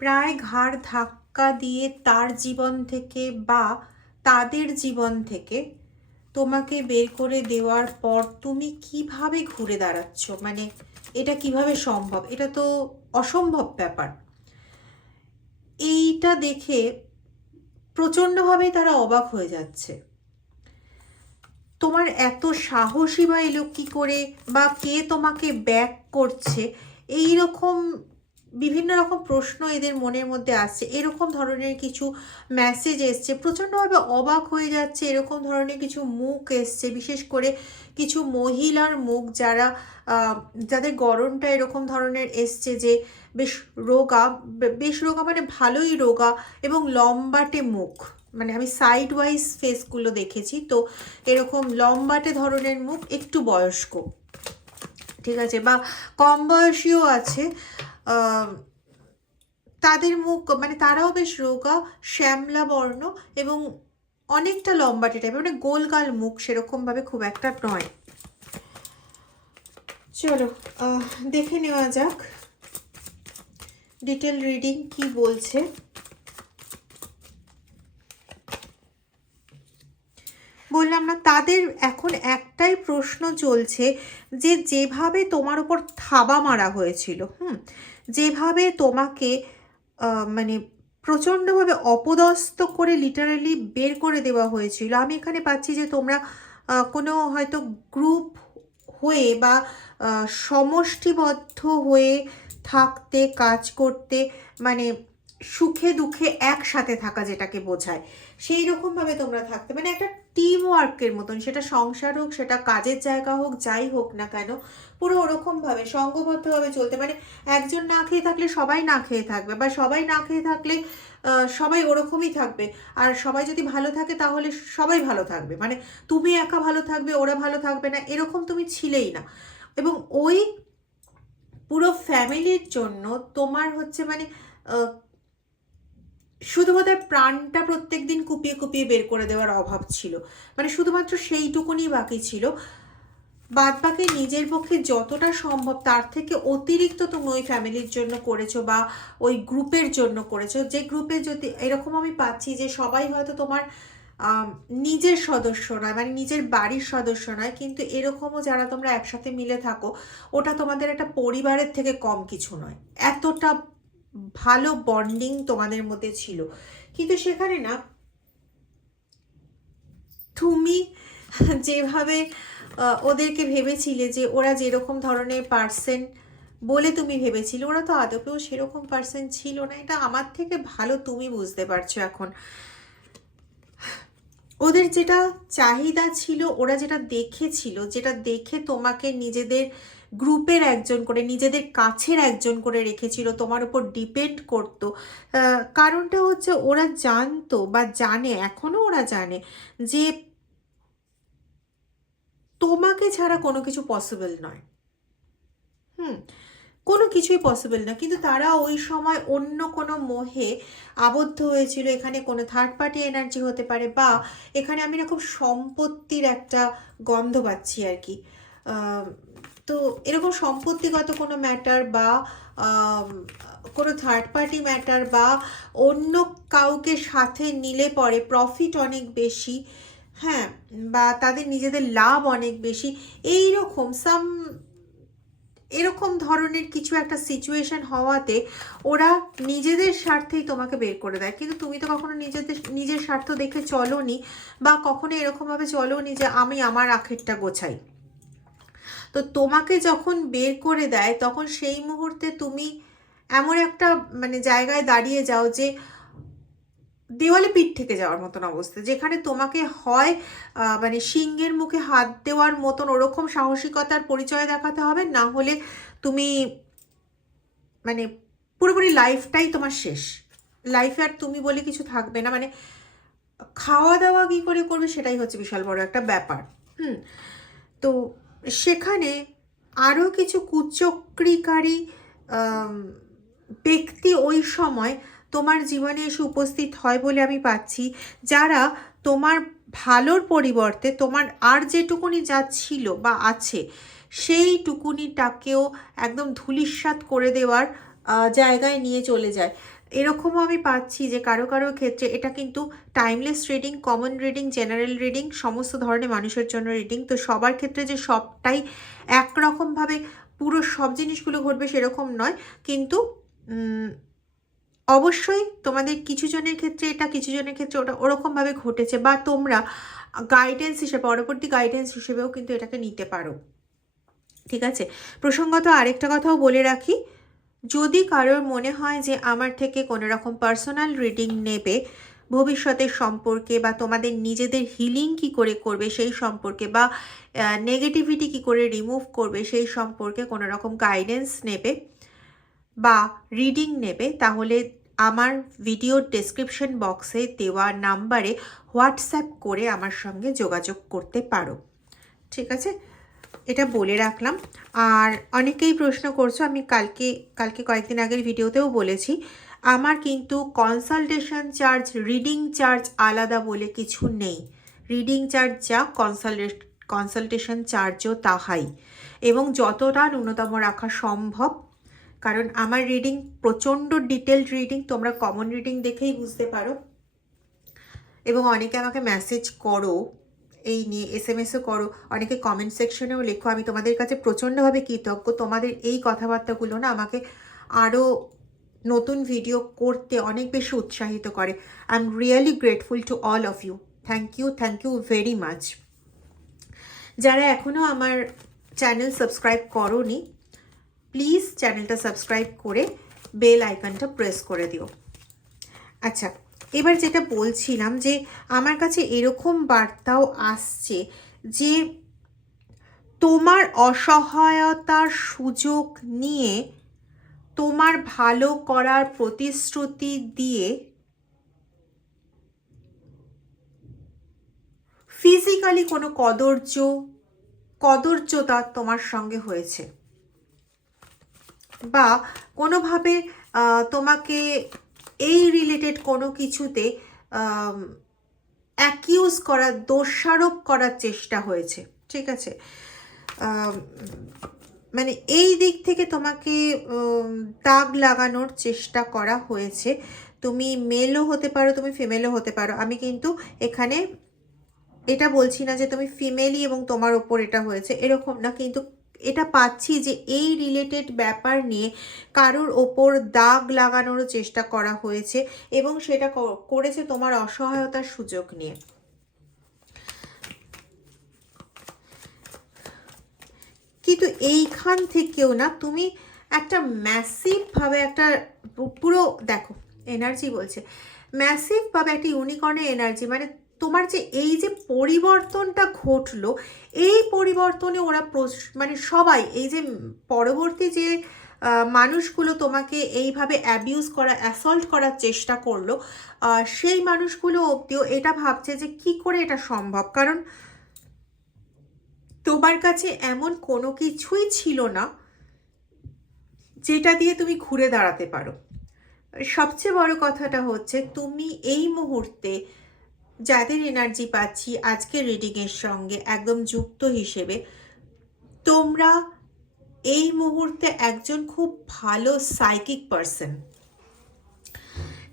প্রায় ঘাড় ধাক্কা দিয়ে তার জীবন থেকে বা তাদের জীবন থেকে তোমাকে বের করে দেওয়ার পর তুমি কিভাবে ঘুরে দাঁড়াচ্ছ, মানে এটা কিভাবে সম্ভব? এটা তো অসম্ভব ব্যাপার। এইটা দেখে প্রচণ্ডভাবেই তারা অবাক হয়ে যাচ্ছে। তোমার এত সাহসী বা এলো কী করে, বা কে তোমাকে ব্যাক করছে, এই রকম বিভিন্ন রকম প্রশ্ন এদের মনের মধ্যে আসছে। এরকম ধরনের কিছু মেসেজ এসছে, প্রচণ্ডভাবে অবাক হয়ে যাচ্ছে। এরকম ধরনের কিছু মুখ এসছে, বিশেষ করে কিছু মহিলার মুখ, যাদের গড়নটা এরকম ধরনের এসছে যে বেশ রোগা, বেশ রোগা মানে ভালোই রোগা, এবং লম্বাটে মুখ। মানে আমি সাইড ওয়াইজ ফেসগুলো দেখেছি, তো এরকম লম্বাটে ধরনের মুখ, একটু বয়স্ক, ঠিক আছে, বা কম বয়সীও আছে। তাদের মুখ মানে তারাও বেশ রোগা, শ্যামলা বর্ণ, এবং অনেকটা লম্বাটে টাইপের, মানে গোলগাল মুখ, সেরকমভাবে খুব একটা নয়। চলো দেখে নেওয়া যাক ডিটেল রিডিং কি বলছে। বললাম না, তাদের এখন একটাই প্রশ্ন চলছে যে যেভাবে তোমার উপর থাবা মারা হয়েছিল, যেভাবে তোমাকে মানে প্রচণ্ডভাবে অপদস্থ করে লিটারালি বের করে দেওয়া হয়েছিল। আমি এখানে পাচ্ছি যে তোমরা কোনো হয়তো গ্রুপ হয়ে বা সমষ্টিবদ্ধ হয়ে থাকতে, কাজ করতে, মানে সুখে দুঃখে একসাথে থাকা যেটাকে বোঝায়, সেই রকমভাবে তোমরা থাকতে, মানে একটা টিম ওয়ার্কের মতন, সেটা সংসার হোক, সেটা কাজের জায়গা হোক, যাই হোক না কেন, পুরো ওরকমভাবে সঙ্ঘবদ্ধভাবে চলতে। মানে একজন না খেয়ে থাকলে সবাই না খেয়ে থাকবে, বা সবাই না খেয়ে থাকলে সবাই ওরকমই থাকবে। আর সবাই যদি ভালো থাকে তাহলে সবাই ভালো থাকবে, মানে তুমি একা ভালো থাকবে, ওরা ভালো থাকবে না, এরকম তুমি ছিলেই না। এবং ওই পুরো ফ্যামিলির জন্য তোমার হচ্ছে মানে শুধুমাত্র প্রাণটা প্রত্যেক দিন কুপিয়ে কুপিয়ে বের করে দেওয়ার অভাব ছিল, মানে শুধুমাত্র সেইটুকুনি বাকি ছিল। বাদ বাকি নিজের পক্ষে যতটা সম্ভব তার থেকে অতিরিক্ত তুমি ওই ফ্যামিলির জন্য করেছো, বা ওই গ্রুপের জন্য করেছো। যে গ্রুপে যদি এরকম আমি পাচ্ছি যে সবাই হয়তো তোমার নিজের সদস্য নয়, মানে নিজের বাড়ির সদস্য নয়, কিন্তু এরকমও যারা তোমরা একসাথে মিলে থাকো, ওটা তোমাদের একটা পরিবারের থেকে কম কিছু নয়। এতটা ভালো বন্ডিং তোমাদের মধ্যে ছিল। কিন্তু সেখানে না, তুমি যেভাবে ওদেরকে ভেবেছিলে যে ওরা যেরকম ধরনের পার্সন বলে তুমি ভেবেছিলে, ওরা তো আদৌকেও সেরকম পার্সন ছিল না। এটা আমার থেকে ভালো তুমি বুঝতে পারছো এখন। ওদের যেটা চাহিদা ছিল, ওরা যেটা দেখেছিল, যেটা দেখে তোমাকে নিজেদের গ্রুপের একজন করে, নিজেদের কাছের একজন করে রেখেছিল, তোমার উপর ডিপেন্ড করতো। কারণটা হচ্ছে ওরা জানতো বা জানে, এখনো ওরা জানে যে তোমাকে ছাড়া কোনো কিছু পসিবল নয়। কোনো কিছুই পসিবল না, কিন্তু তারা ওই সময় অন্য কোনো মোহে আবদ্ধ হয়েছিল। এখানে কোনো থার্ড পার্টি এনার্জি হতে পারে, বা এখানে আমি না খুব সম্পত্তির একটা গন্ধ পাচ্ছি আর কি। তো এরকম সম্পত্তিগত কোনো ম্যাটার, বা কোনো থার্ড পার্টি ম্যাটার, বা অন্য কাউকে সাথে নিলে পরে প্রফিট অনেক বেশি, হ্যাঁ, বা তাদের নিজেদের লাভ অনেক বেশি, এই রকম এরকম ধরনের কিছু একটা সিচুয়েশন হওয়াতে ওরা নিজেদের স্বার্থেই তোমাকে বের করে দেয়। কিন্তু তুমি তো কখনো নিজের স্বার্থ দেখে চলোনি, বা কখনো এরকমভাবে চলোনি যে আমি আমার আখেরটা গোছাই। তো তোমাকে যখন বের করে দেয়, তখন সেই মুহূর্তে তুমি এমন একটা মানে জায়গায় দাঁড়িয়ে যাও যে দেওয়ালে পিঠ থেকে যাওয়ার মতন অবস্থা, যেখানে তোমাকে হয় মানে সিংহের মুখে হাত দেওয়ার মতন ওরকম সাহসিকতার পরিচয় দেখাতে হবে, না হলে তুমি মানে পুরোপুরি লাইফটাই তোমার শেষ। লাইফে আর তুমি বলে কিছু থাকবে না, মানে খাওয়া দাওয়া কী করে করবে সেটাই হচ্ছে বিশাল বড় একটা ব্যাপার। তো সেখানে আরও কিছু কুচক্রিকারী ব্যক্তি ওই সময় তোমার জীবনে এসে উপস্থিত হয় বলে আমি পাচ্ছি, যারা তোমার ভালোর পরিবর্তে তোমার আর যেটুকুনি যা ছিল বা আছে সেইটুকুনিটাকেও একদম ধূলিসাৎ করে দেওয়ার জায়গায় নিয়ে চলে যায়। এরকমও আমি পাচ্ছি যে কারো কারো ক্ষেত্রে এটা কিন্তু timeless reading, common reading, general reading, সমস্ত ধরনের মানুষের জন্য রিডিং। তো সবার ক্ষেত্রে যে সবটাই একরকমভাবে পুরো সব জিনিসগুলো ঘটবে সেরকম নয়, কিন্তু অবশ্যই তোমাদের কিছু জনের ক্ষেত্রে এটা, কিছু জনের ক্ষেত্রে ওটা ওরকমভাবে ঘটেছে, বা তোমরা গাইডেন্স হিসেবে, পরবর্তী গাইডেন্স হিসেবেও কিন্তু এটাকে নিতে পারো। ঠিক আছে, প্রসঙ্গত আরেকটা কথাও বলে রাখি, যদি কারোর মনে হয় যে আমার থেকে কোনো রকম পার্সোনাল রিডিং নেবে ভবিষ্যতের সম্পর্কে, বা তোমাদের নিজেদের হিলিং কি করে করবে সেই সম্পর্কে, বা নেগেটিভিটি কি করে রিমুভ করবে সেই সম্পর্কে কোনো রকম গাইডেন্স নেবে বা রিডিং নেবে, তাহলে আমার ভিডিওর ডেসক্রিপশন বক্সে দেওয়া নাম্বারে হোয়াটসঅ্যাপ করে আমার সঙ্গে যোগাযোগ করতে পারো। ঠিক আছে, এটা বলে রাখলাম। আর অনেকেই প্রশ্ন করছো, আমি কালকে কয়েকদিন আগের ভিডিওতেও বলেছি, আমার কিন্তু কনসালটেশন চার্জ, রিডিং চার্জ আলাদা বলে কিছু নেই। রিডিং চার্জ যা, কনসালটেশন চার্জও তাহাই, এবং যতটা ন্যূনতম রাখা সম্ভব, কারণ আমার রিডিং প্রচণ্ড ডিটেলড রিডিং, তোমরা কমন রিডিং দেখেই বুঝতে পারো। এবং অনেকে আমাকে মেসেজ করো এই নিয়ে, এসএমএসও করো, অনেকে কমেন্ট সেকশনেও লেখো, আমি তোমাদের কাছে প্রচণ্ডভাবে কৃতজ্ঞ। তোমাদের এই কথাবার্তাগুলো না আমাকে আরও নতুন ভিডিও করতে অনেক বেশি উৎসাহিত করে। I am really grateful to all of you. Thank you very much. যারা এখনও আমার চ্যানেল সাবস্ক্রাইব করোনি, প্লিজ চ্যানেলটা সাবস্ক্রাইব করে বেল আইকনটা প্রেস করে দিও। আচ্ছা, এবার যেটা বলছিলাম, যে আমার কাছে এরকম বার্তাও আসছে যে তোমার অসহায়তার সুযোগ নিয়ে, তোমার ভালো করার প্রতিশ্রুতি দিয়ে ফিজিক্যালি কোনো কদর্যতা তোমার সঙ্গে হয়েছে, বা কোনোভাবে তোমাকে এই রিলেটেড কোনো কিছুতে অ্যাকিউজ করার, দোষারোপ করার চেষ্টা হয়েছে। ঠিক আছে, মানে এই দিক থেকে তোমাকে দাগ লাগানোর চেষ্টা করা হয়েছে। তুমি মেলও হতে পারো, তুমি ফিমেলও হতে পারো। আমি কিন্তু এখানে এটা বলছি না যে তুমি ফিমেলই এবং তোমার ওপর এটা হয়েছে, এরকম না, কিন্তু এটা পাচ্ছি যে এই রিলেটেড ব্যাপার নিয়ে কারোর ওপর দাগ লাগানোর চেষ্টা করা হয়েছে, এবং সেটা করেছে তোমার অসহায়তার সুযোগ নিয়ে। কিন্তু এইখান থেকেও না, তুমি একটা ম্যাসিভভাবে একটা পুরো দেখো, এনার্জি বলছে ম্যাসিভভাবে একটা ইউনিকর্নের এনার্জি, মানে তোমার যে এই যে পরিবর্তনটা ঘটলো, এই পরিবর্তনে ওরা মানে সবাই, এই যে পরবর্তী যে মানুষগুলো তোমাকে এইভাবে অ্যাবিউজ করা, অ্যাসল্ট করার চেষ্টা করলো, সেই মানুষগুলো অবধিও এটা ভাবছে যে কি করে এটা সম্ভব, কারণ তোমার কাছে এমন কোনো কিছুই ছিল না যেটা দিয়ে তুমি ঘুরে দাঁড়াতে পারো। সবচেয়ে বড় কথাটা হচ্ছে, তুমি এই মুহূর্তে যাদের এনার্জি পাচ্ছি আজকের রিডিংয়ের সঙ্গে একদম যুক্ত হিসেবে, তোমরা এই মুহূর্তে একজন খুব ভালো সাইকিক পারসন।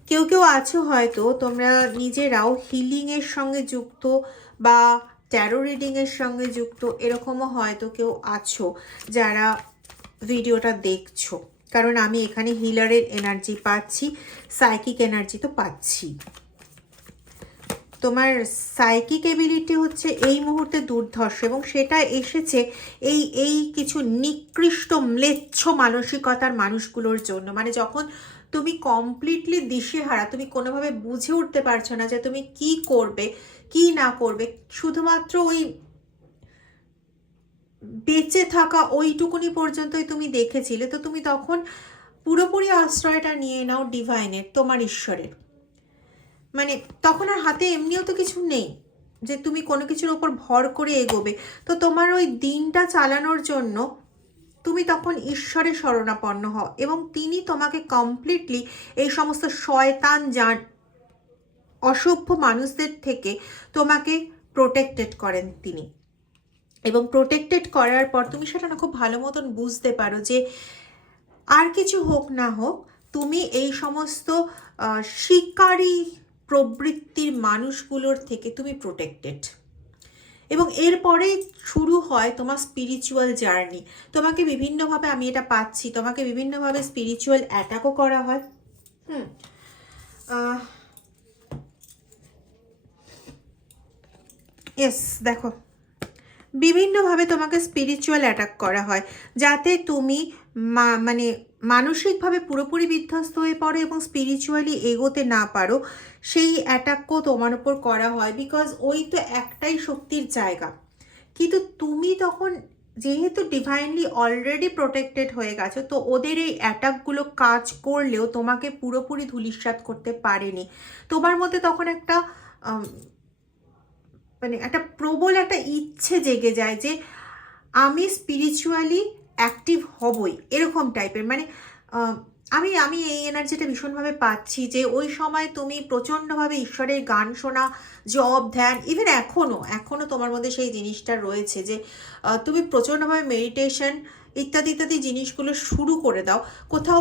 কেউ আছো হয়তো তোমরা নিজেরাও হিলিংয়ের সঙ্গে যুক্ত, বা ট্যারো রিডিংয়ের সঙ্গে যুক্ত, এরকমও হয়তো কেউ আছো যারা ভিডিওটা দেখছো, কারণ আমি এখানে হিলারের এনার্জি পাচ্ছি, সাইকিক এনার্জি তো পাচ্ছি। তোমার সাইকিক এবিলিটি হচ্ছে এই মুহূর্তে দুর্ধর্ষ, এবং সেটা এসেছে এই কিছু নিকৃষ্ট ম্লেচ্ছ মানসিকতার মানুষগুলোর জন্য। মানে যখন তুমি কমপ্লিটলি দিশেহারা, তুমি কোনোভাবে বুঝে উঠতে পারছো না যে তুমি কি করবে কি না করবে, শুধুমাত্র ওই বেঁচে থাকা ওইটুকুনি পর্যন্তই তুমি দেখেছিলে, তো তুমি তখন পুরোপুরি আশ্রয়টা নিয়ে নাও ডিভাইনের, তোমার ঈশ্বরের। মানে তখন আর হাতে এমনিও তো কিছু নেই যে তুমি কোনো কিছুর ওপর ভর করে এগোবে, তো তোমার ওই দিনটা চালানোর জন্য তুমি তখন ঈশ্বরের শরণাপন্ন হও, এবং তিনি তোমাকে কমপ্লিটলি এই সমস্ত শয়তান অসভ্য মানুষদের থেকে তোমাকে প্রোটেক্টেড করেন তিনি। এবং প্রোটেক্টেড করার পর তুমি সেটা না খুব ভালো মতন বুঝতে পারো যে আর কিছু হোক না হোক, তুমি এই সমস্ত শিকারী প্রবৃত্তির মানুষগুলোর থেকে তুমি প্রোটেক্টেড। এবং এরপরেই শুরু হয় তোমার স্পিরিচুয়াল জার্নি। তোমাকে বিভিন্নভাবে, আমি এটা পাচ্ছি, তোমাকে বিভিন্নভাবে স্পিরিচুয়াল অ্যাটাকও করা হয়। ইয়েস, দেখো বিভিন্নভাবে তোমাকে স্পিরিচুয়াল অ্যাটাক করা হয়, যাতে তুমি মানে মানসিকভাবে পুরোপুরি বিধ্বস্ত হয়ে পড়ো এবং স্পিরিচুয়ালি এগোতে না পারো। সেই অ্যাটাকও তোমার উপর করা হয়, বিকজ ওই তো একটাই শক্তির জায়গা। কিন্তু তুমি তখন যেহেতু ডিভাইনলি অলরেডি প্রোটেক্টেড হয়ে গেছো, তো ওদের এই অ্যাটাকগুলো কাজ করলেও তোমাকে পুরোপুরি ধূলিসাৎ করতে পারেনি। তোমার মধ্যে তখন একটা মানে একটা প্রবল একটা ইচ্ছে জেগে যায় যে আমি স্পিরিচুয়ালি অ্যাক্টিভ হবই, এরকম টাইপের। মানে আমি এই এনার্জিটা ভীষণভাবে পাচ্ছি যে ওই সময় তুমি প্রচণ্ডভাবে ঈশ্বরের গান শোনা, জপ, ধ্যান, ইভেন এখনও তোমার মধ্যে সেই জিনিসটা রয়েছে যে তুমি প্রচণ্ডভাবে মেডিটেশন ইত্যাদি ইত্যাদি জিনিসগুলো শুরু করে দাও।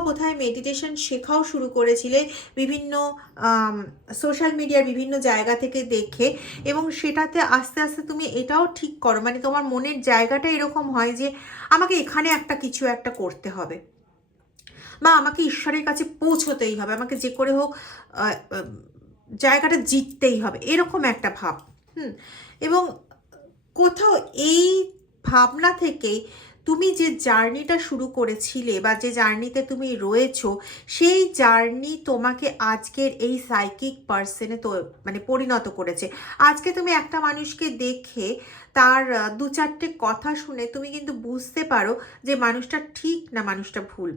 কোথায় মেডিটেশন শেখাও শুরু করেছিলে বিভিন্ন সোশ্যাল মিডিয়ার বিভিন্ন জায়গা থেকে দেখে, এবং সেটাতে আস্তে আস্তে তুমি এটাও ঠিক করো, মানে তোমার মনের জায়গাটা এরকম হয় যে আমাকে এখানে একটা কিছু একটা করতে হবে, বা আমাকে ঈশ্বরের কাছে পৌঁছতেই হবে, আমাকে যে করে হোক জায়গাটা জিততেই হবে, এরকম একটা ভাব। এবং কোথাও এই ভাবনা থেকেই তুমি যে জার্নিটা শুরু করেছিলে বা যে জার্নিতে তুমি রয়েছো, সেই জার্নি তোমাকে আজকের এই সাইকিক পার্সনে তো মানে পরিণত করেছে। আজকে তুমি একটা মানুষকে দেখে তার দু চারটে কথা শুনে তুমি কিন্তু বুঝতে পারো যে মানুষটা ঠিক না মানুষটা ভুল,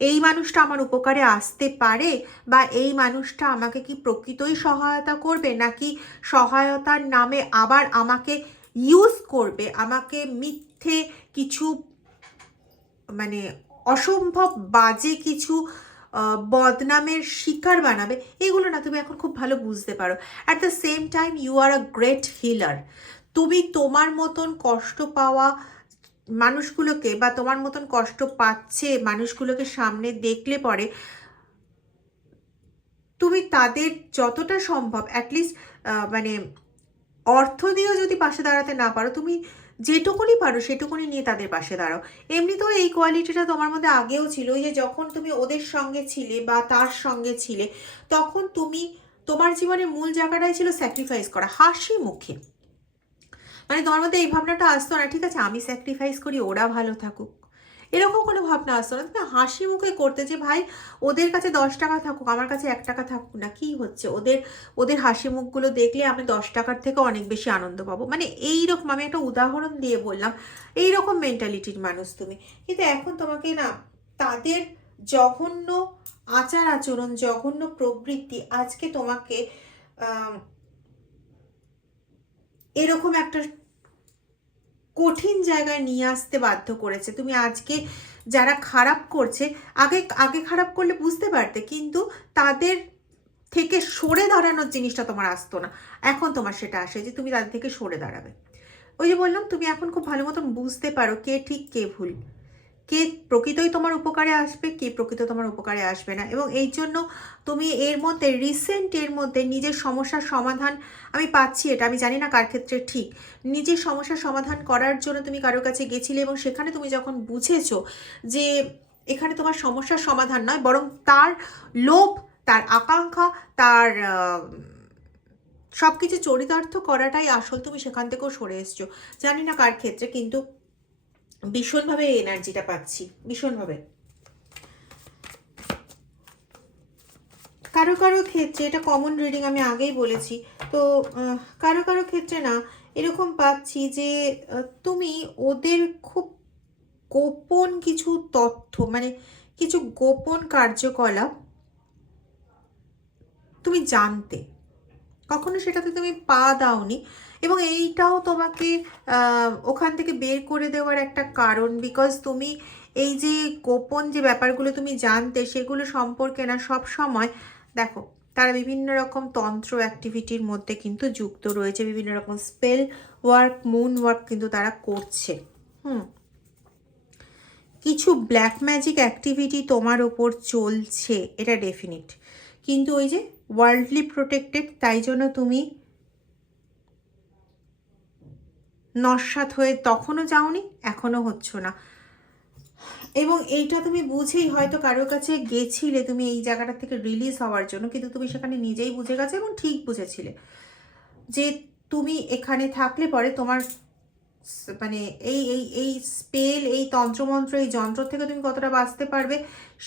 এই মানুষটা আমার উপকারে আসতে পারে, বা এই মানুষটা আমাকে কি প্রকৃতই সহায়তা করবে, নাকি সহায়তার নামে আবার আমাকে ইউজ করবে, আমাকে মিথ্যে কিছু মানে অসম্ভব বাজে কিছু বদনামের শিকার বানাবে। এগুলো না তুমি এখন খুব ভালো বুঝতে পারো। At the same time you are a great healer. তুমি তোমার মতন কষ্ট পাওয়া মানুষগুলোকে, বা তোমার মতন কষ্ট পাচ্ছে মানুষগুলোকে সামনে দেখলে পরে তুমি তাদের যতটা সম্ভব অ্যাটলিস্ট মানে অর্থ দিয়েও যদি পাশে দাঁড়াতে না পারো, তুমি যেটুকুনি পারো সেটুকুনি নিয়ে তাদের পাশে দাঁড়াও। এমনিতেও এই কোয়ালিটিটা তোমার মধ্যে আগেও ছিল। ওই যে যখন তুমি ওদের সঙ্গে ছিলে বা তার সঙ্গে ছিলে, তখন তুমি তোমার জীবনের মূল জায়গাটাই ছিল স্যাক্রিফাইস করা, হাসি মুখে। মানে তোমার মধ্যে এই ভাবনাটা আসতো না, ঠিক আছে আমি স্যাক্রিফাইস করি ওরা ভালো থাকুক, এরকম কোনো ভাবনা আসতো না। তুমি হাসি মুখে করতে যে ভাই ওদের কাছে 10 টাকা থাকুক, আমার কাছে 1 টাকা থাকুক না, কি হচ্ছে, ওদের হাসি মুখগুলো দেখলে আমি 10 টাকার থেকে অনেক বেশি আনন্দ পাবো। মানে এইরকম, আমি একটা উদাহরণ দিয়ে বললাম, এইরকম মেন্টালিটির মানুষ তুমি। কিন্তু এখন তোমাকে না তাদের জঘন্য আচার আচরণ, জঘন্য প্রবৃত্তি আজকে তোমাকে এরকম একটা কঠিন জায়গায় নিয়ে আসতে বাধ্য করেছে। তুমি আজকে যারা খারাপ করছে, আগে খারাপ করলে বুঝতে পারতে, কিন্তু তাদের থেকে সরে দাঁড়ানোর জিনিসটা তোমার আসতো না। এখন তোমার সেটা আসে যে তুমি তাদের থেকে সরে দাঁড়াবে। ওই যে বললাম, তুমি এখন খুব ভালো মতন বুঝতে পারো কে ঠিক কে ভুল, কে প্রকৃতই তোমার উপকারে আসবে, কে প্রকৃত তোমার উপকারে আসবে না। এবং এই জন্য তুমি এর মধ্যে নিজের সমস্যার সমাধান আমি পাচ্ছি, এটা আমি জানি না কার ক্ষেত্রে ঠিক, নিজের সমস্যার সমাধান করার জন্য তুমি কারোর কাছে গেছিলে, এবং সেখানে তুমি যখন বুঝেছো যে এখানে তোমার সমস্যার সমাধান নয়, বরং তার লোভ, তার আকাঙ্ক্ষা, তার সব কিছু চরিতার্থ করাটাই আসল, তুমি সেখান থেকেও সরে এসছো। জানি না কার ক্ষেত্রে, কিন্তু ভীষণভাবে এই এনার্জিটা পাচ্ছি, ভীষণভাবে। কারো ক্ষেত্রে এটা কমন রিডিং, আমি আগেই বলেছি। তো কারো ক্ষেত্রে না এরকম পাচ্ছি যে তুমি ওদের খুব গোপন কিছু তথ্য, মানে কিছু গোপন কার্যকলাপ তুমি জানতে, কখনো সেটাতে তুমি পা দাওনি, এবং এইটাও তোমাকে ওখান থেকে বের করে দেওয়ার একটা কারণ। বিকজ তুমি এই যে গোপন যে ব্যাপারগুলো তুমি জানতে, সেগুলো সম্পর্কে না সব সময় দেখো তারা বিভিন্ন রকম তন্ত্র অ্যাক্টিভিটির মধ্যে কিন্তু যুক্ত রয়েছে, বিভিন্ন রকম স্পেল ওয়ার্ক, মুন ওয়ার্ক কিন্তু তারা করছে। কিছু ব্ল্যাক ম্যাজিক অ্যাক্টিভিটি তোমার ওপর চলছে, এটা ডেফিনিট। কিন্তু ওই যে ওয়ার্ল্ডলি প্রোটেক্টেড, তাই জন্য তুমি নস্যাৎ হয়ে তখনও যাওনি, এখনও হচ্ছ না। এবং এইটা তুমি বুঝেই হয়তো কারোর কাছে গেছিলে তুমি এই জায়গাটা থেকে রিলিজ হওয়ার জন্য, কিন্তু তুমি সেখানে নিজেই বুঝে গেছো এবং ঠিক বুঝেছিলে যে তুমি এখানে থাকলে পরে তোমার মানে এই এই এই স্পেল, এই তন্ত্রমন্ত্র, এই যন্ত্র থেকে তুমি কতটা বাঁচতে পারবে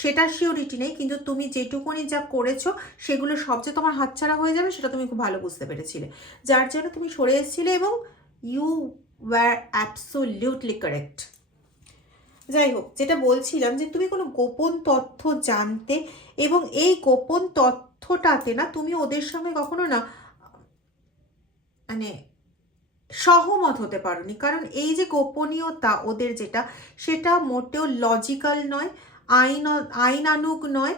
সেটা শিওরিটি নেই, কিন্তু তুমি যেটুকুনি যা করেছো সেগুলো সবচেয়ে তোমার হাতছাড়া হয়ে যাবে সেটা তুমি খুব ভালো বুঝতে পেরেছিলে, যার জন্য তুমি সরে এসেছিলে এবং ইউ ওয়্যার অ্যাবসোলিউটলি কারেক্ট। যাই হোক, যেটা বলছিলাম যে তুমি কোনো গোপন তথ্য জানতে, এবং এই গোপন তথ্যটাতে না তুমি ওদের সঙ্গে কখনো না মানে সহমত হতে পারোনি, কারণ এই যে গোপনীয়তা ওদের যেটা, সেটা মোটেও লজিক্যাল নয়, আইনানুগ নয়,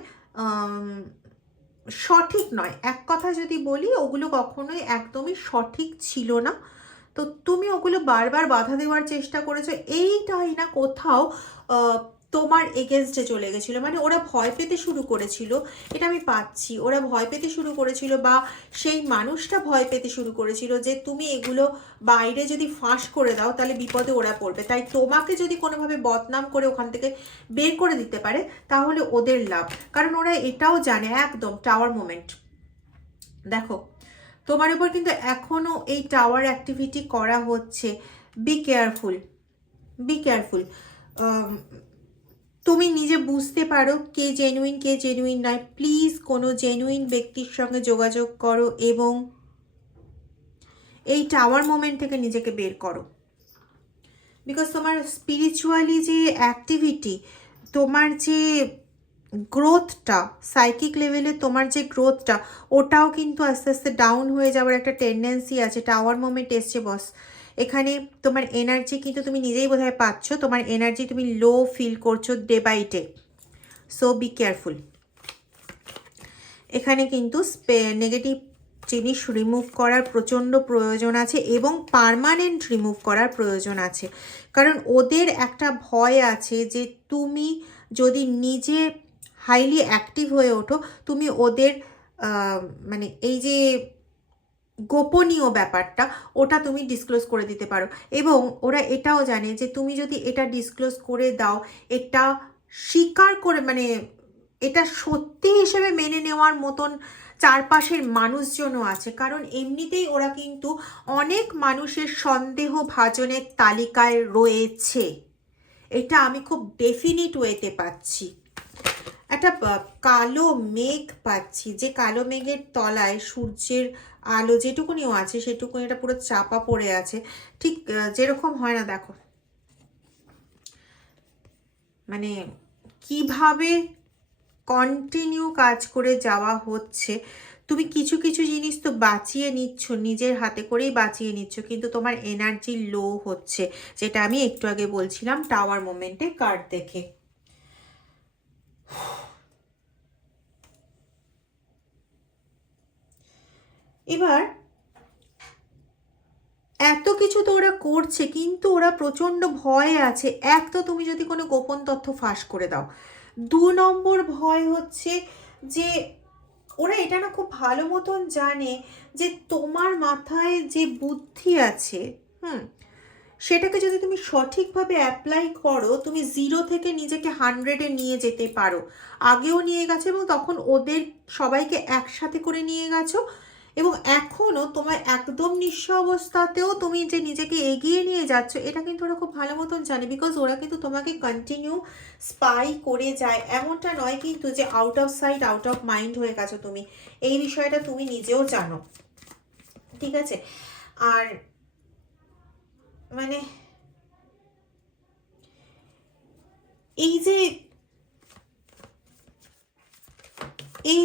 সঠিক নয়। এক কথা যদি বলি, ওগুলো কখনোই একদমই সঠিক ছিল না। তো তুমি ওগুলো বারবার বাধা দেওয়ার চেষ্টা করেছো, এইটাই না কোথাও তোমার এগেনস্টে চলে গেছিলো। মানে ওরা ভয় পেতে শুরু করেছিল, এটা আমি পাচ্ছি, ওরা ভয় পেতে শুরু করেছিল, বা সেই মানুষটা ভয় পেতে শুরু করেছিল যে তুমি এগুলো বাইরে যদি ফাঁস করে দাও তাহলে বিপদে ওরা পড়বে, তাই তোমাকে যদি কোনোভাবে বদনাম করে ওখান থেকে বের করে দিতে পারে তাহলে ওদের লাভ। কারণ ওরা এটাও জানে একদম টাওয়ার মোমেন্ট। দেখো, তোমার উপর কিন্তু এখনও এই টাওয়ার অ্যাক্টিভিটি করা হচ্ছে। Be careful, be careful. তুমি নিজে বুঝতে পারো কে জেনুইন কে জেনুইন নয়। প্লিজ কোনো জেনুইন ব্যক্তির সঙ্গে যোগাযোগ করো এবং এই টাওয়ার মোমেন্ট থেকে নিজেকে বের করো। বিকজ তোমার স্পিরিচুয়ালি যে অ্যাক্টিভিটি, তোমার যে গ্রোথটা, সাইকিক লেভেলে তোমার যে গ্রোথটা, ওটাও কিন্তু আস্তে আস্তে ডাউন হয়ে যাওয়ার একটা টেন্ডেন্সি আছে। টাওয়ার মোমেন্ট এসছে বস, এখানে তোমার এনার্জি কিন্তু তুমি নিজেই বোধহয় পাচ্ছ, তোমার এনার্জি তুমি লো ফিল করছো day by day. So be careful. এখানে কিন্তু নেগেটিভ জিনিস রিমুভ করার প্রচণ্ড প্রয়োজন আছে এবং পার্মানেন্ট রিমুভ করার প্রয়োজন আছে, কারণ ওদের একটা ভয় আছে যে তুমি যদি নিজে হাইলি অ্যাক্টিভ হয়ে ওঠো, তুমি ওদের মানে এই যে গোপনীয় ব্যাপারটা ওটা তুমি ডিসক্লোজ করে দিতে পারো। এবং ওরা এটাও জানে যে তুমি যদি এটা ডিসক্লোজ করে দাও, এটা স্বীকার করে মানে এটা সত্যি হিসেবে মেনে নেওয়ার মতন চারপাশের মানুষজনও আছে, কারণ এমনিতেই ওরা কিন্তু অনেক মানুষের সন্দেহ ভাজনের তালিকায় রয়েছে। এটা আমি খুব ডেফিনিট ওয়েতে পাচ্ছি। একটা কালো মেঘ পাচ্ছি, যে কালো মেঘের তলায় সূর্যের আলো যেটুকুনিও আছে সেটুকুনি এটা পুরো চাপা পড়ে আছে, ঠিক যেরকম হয় না, দেখো মানে কিভাবে কন্টিনিউ কাজ করে যাওয়া হচ্ছে। তুমি কিছু কিছু জিনিস তো বাঁচিয়ে নিচ্ছ, নিজের হাতে করেই বাঁচিয়ে নিচ্ছ, কিন্তু তোমার এনার্জি লো হচ্ছে, যেটা আমি একটু আগে বলছিলাম টাওয়ার মোমেন্টে কার্ড দেখে। এবার এত কিছু তো ওরা করছে, কিন্তু ওরা প্রচণ্ড ভয়ে আছে। এক তো তুমি যদি কোনো গোপন তথ্য ফাঁস করে দাও, 2 নম্বর ভয় হচ্ছে যে ওরা এটা না খুব ভালো মতন জানে যে তোমার মাথায় যে বুদ্ধি আছে, সেটাকে যদি তুমি সঠিকভাবে অ্যাপ্লাই করো, তুমি 0 থেকে নিজেকে 100-এ নিয়ে যেতে পারো। আগেও নিয়ে গেছে এবং তখন ওদের সবাইকে একসাথে করে নিয়ে গেছো, এবং এখনও তোমার একদম নিঃস্ব অবস্থাতেও তুমি যে নিজেকে এগিয়ে নিয়ে যাচ্ছ, এটা কিন্তু ওরা খুব ভালো মতন জানে। বিকজ ওরা কিন্তু তোমাকে কন্টিনিউ স্পাই করে যায়, এমনটা নয় কিন্তু যে out of sight out of mind হয়ে গেছো তুমি, এই বিষয়টা তুমি নিজেও জানো, ঠিক আছে? আর মানে এই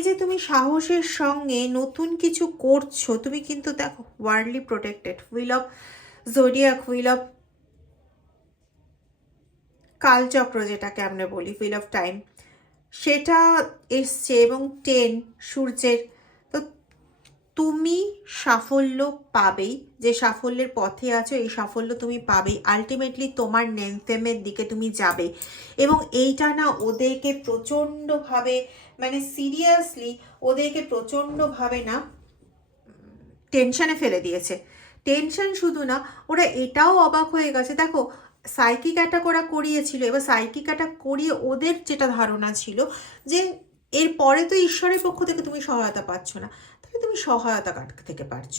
যে তুমি সাহসের সঙ্গে নতুন কিছু করছো, তুমি কিন্তু দেখো worldly protected, wheel of zodiac, wheel of Kalachakra যেটাকে আমরা বলি, হুইল অফ টাইম, সেটা এসছে এবং 10 সূর্যের। তো তুমি সাফল্য পাবেই, যে সাফল্যের পথে আছো এই সাফল্য তুমি পাবেই। আলটিমেটলি তোমার নেম ফেমের দিকে তুমি যাবে, এবং এইটা না ওদেরকে প্রচণ্ডভাবে, মানে সিরিয়াসলি ওদেরকে প্রচণ্ডভাবে না টেনশনে ফেলে দিয়েছে। টেনশন শুধু না, ওরা এটাও অবাক হয়ে গেছে। দেখো, সাইকিক অ্যাটাক ওরা করিয়েছিল, এবার সাইকিক অ্যাটাক করিয়ে ওদের যেটা ধারণা ছিল যে এরপরে তো ঈশ্বরের পক্ষ থেকে তুমি সহায়তা পাচ্ছ না, তাহলে তুমি সহায়তা কার থেকে পাচ্ছ।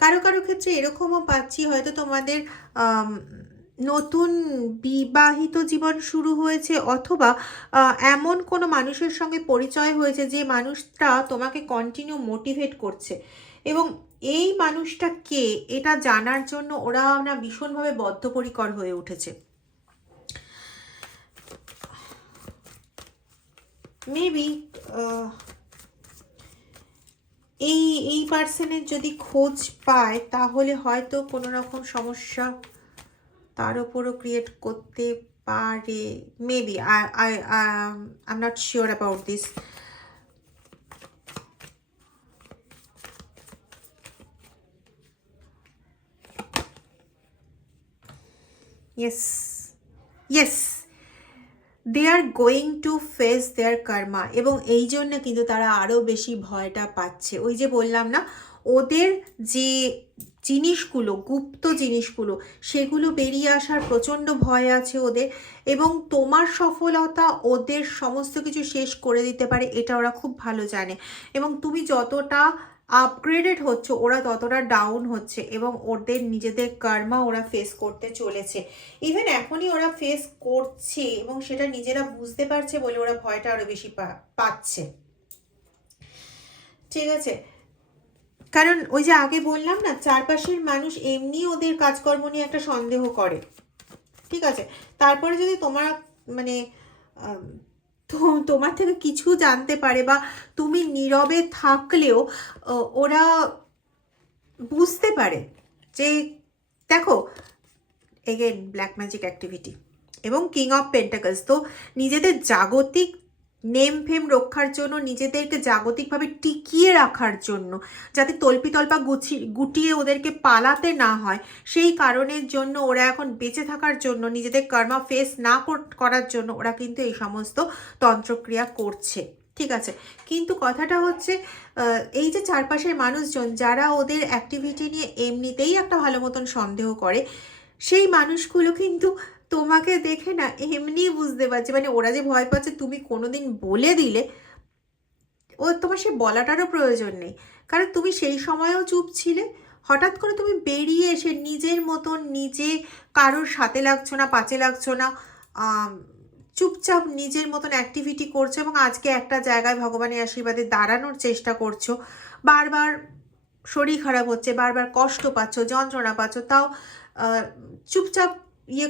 কারো কারো ক্ষেত্রে এরকমও পাচ্ছি, হয়তো তোমাদের নতুন বিবাহিত জীবন শুরু হয়েছে, অথবা এমন কোনো মানুষের সঙ্গে পরিচয় হয়েছে যে মানুষটা তোমাকে কন্টিনিউ মোটিভেট করছে, এবং এই মানুষটা কে এটা জানার জন্য ওরা না ভীষণভাবে বদ্ধপরিকর হয়ে উঠেছে। মেবি এই পার্সনের যদি খোঁজ পায় তাহলে হয়তো কোনো রকম সমস্যা তার উপরও ক্রিয়েট করতে পারে। Maybe I am not sure about this. Yes, yes, they are going to face their karma, এবং এই জন্য কিন্তু তারা আরও বেশি ভয়টা পাচ্ছে। ওই যে বললাম না, ওদের যে জিনিসগুলো, গুপ্ত জিনিসগুলো, সেগুলো বেরিয়ে আসার প্রচণ্ড ভয় আছে ওদের, এবং তোমার সফলতা ওদের সমস্ত কিছু শেষ করে দিতে পারে, এটা ওরা খুব ভালো জানে। এবং তুমি যতটা আপগ্রেডেড হচ্ছে ওরা ততটা ডাউন হচ্ছে, এবং ওদের নিজেদের কর্মা ওরা ফেস করতে চলেছে। ইভেন এখনই ওরা ফেস করছে, এবং সেটা নিজেরা বুঝতে পারছে বলে ওরা ভয়টা আরো বেশি পাচ্ছে। ঠিক আছে, কারণ ওই যে আগে বললাম না, চারপাশের মানুষ এমনি ওদের কাজকর্ম নিয়ে একটা সন্দেহ করে, ঠিক আছে। তারপরে যদি তোমার মানে তোমার থেকে কিছু জানতে পারে, বা তুমি নীরবে থাকলেও ওরা বুঝতে পারে যে, দেখো এগেন ব্ল্যাক ম্যাজিক অ্যাক্টিভিটি এবং কিং অফ পেন্টাকলস, তো নিজেদের জাগতিক নেম ফেম রক্ষার জন্য, নিজেদেরকে জাগতিকভাবে টিকিয়ে রাখার জন্য, যাতে তল্পিতল্পা গুটিয়ে ওদেরকে পালাতে না হয়, সেই কারণের জন্য ওরা এখন বেঁচে থাকার জন্য, নিজেদের কর্মা ফেস না করার জন্য ওরা কিন্তু এই সমস্ত তন্ত্রক্রিয়া করছে, ঠিক আছে। কিন্তু কথাটা হচ্ছে, এই যে চারপাশের মানুষজন যারা ওদের অ্যাক্টিভিটি নিয়ে এমনিতেই একটা ভালো মতন সন্দেহ করে, সেই মানুষগুলো কিন্তু তোমাকে দেখে না এমনি বুঝতে পারছে, মানে ওরা যে ভয় পাচ্ছে তুমি কোনোদিন বলে দিলে তোমার সে বলাটারও প্রয়োজন নেই, কারণ তুমি সেই সময়েও চুপ ছিলে। হঠাৎ করে তুমি বেরিয়ে এসে নিজের মতন নিজে, কারোর সাথে লাগছো না, পাচে লাগছো না, চুপচাপ নিজের মতন অ্যাক্টিভিটি করছো, এবং আজকে একটা জায়গায় ভগবানের আশীর্বাদে দাঁড়ানোর চেষ্টা করছো। বারবার শরীর খারাপ হচ্ছে, বারবার কষ্ট পাচ্ছ, যন্ত্রণা পাচ্ছ, তাও চুপচাপ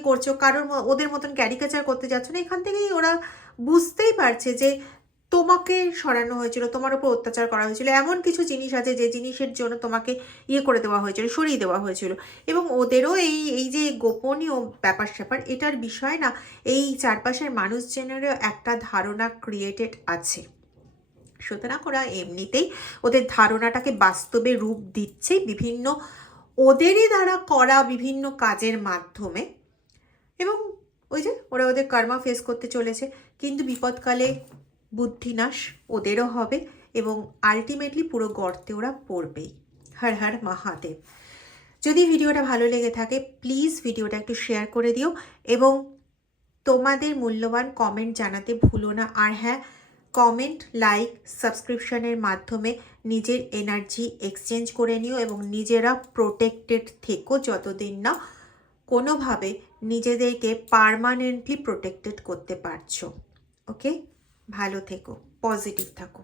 করছো, কারোর ওদের মতন ক্যারিকেচার করতে যাচ্ছ না। এখান থেকেই ওরা বুঝতেই পারছে যে তোমাকে সরানো হয়েছিল, তোমার উপর অত্যাচার করা হয়েছিল, এমন কিছু জিনিস আছে যে জিনিসের জন্য তোমাকে করে দেওয়া হয়েছিল, সরিয়ে দেওয়া হয়েছিল। এবং ওদেরও এই যে গোপনীয় ব্যাপার স্যাপার, এটার বিষয় না এই চারপাশের মানুষজনেরও একটা ধারণা ক্রিয়েটেড আছে। সুতরাং ওরা এমনিতেই ওদের ধারণাটাকে বাস্তবে রূপ দিচ্ছে বিভিন্ন ওদেরই দ্বারা করা বিভিন্ন কাজের মাধ্যমে, এবং ওই যে ওরা ওদের কর্মা ফেস করতে চলেছে। কিন্তু বিপদকালে বুদ্ধিনাশ ওদেরও হবে, এবং আলটিমেটলি পুরো গর্তে ওরা পড়বেই। হর হর মহাদেব। যদি ভিডিওটা ভালো লেগে থাকে প্লিজ ভিডিওটা একটু শেয়ার করে দিও, এবং তোমাদের মূল্যবান কমেন্ট জানাতে ভুলো না। আর হ্যাঁ, কমেন্ট, লাইক, সাবস্ক্রিপশনের মাধ্যমে নিজের এনার্জি এক্সচেঞ্জ করে নিও, এবং নিজেরা প্রোটেক্টেড থেকো যতদিন না কোনোভাবে নিজেদেরকে পার্মানেন্টলি প্রোটেক্টেড করতে পারছো। ওকে, ভালো থেকো, পজিটিভ থাকো।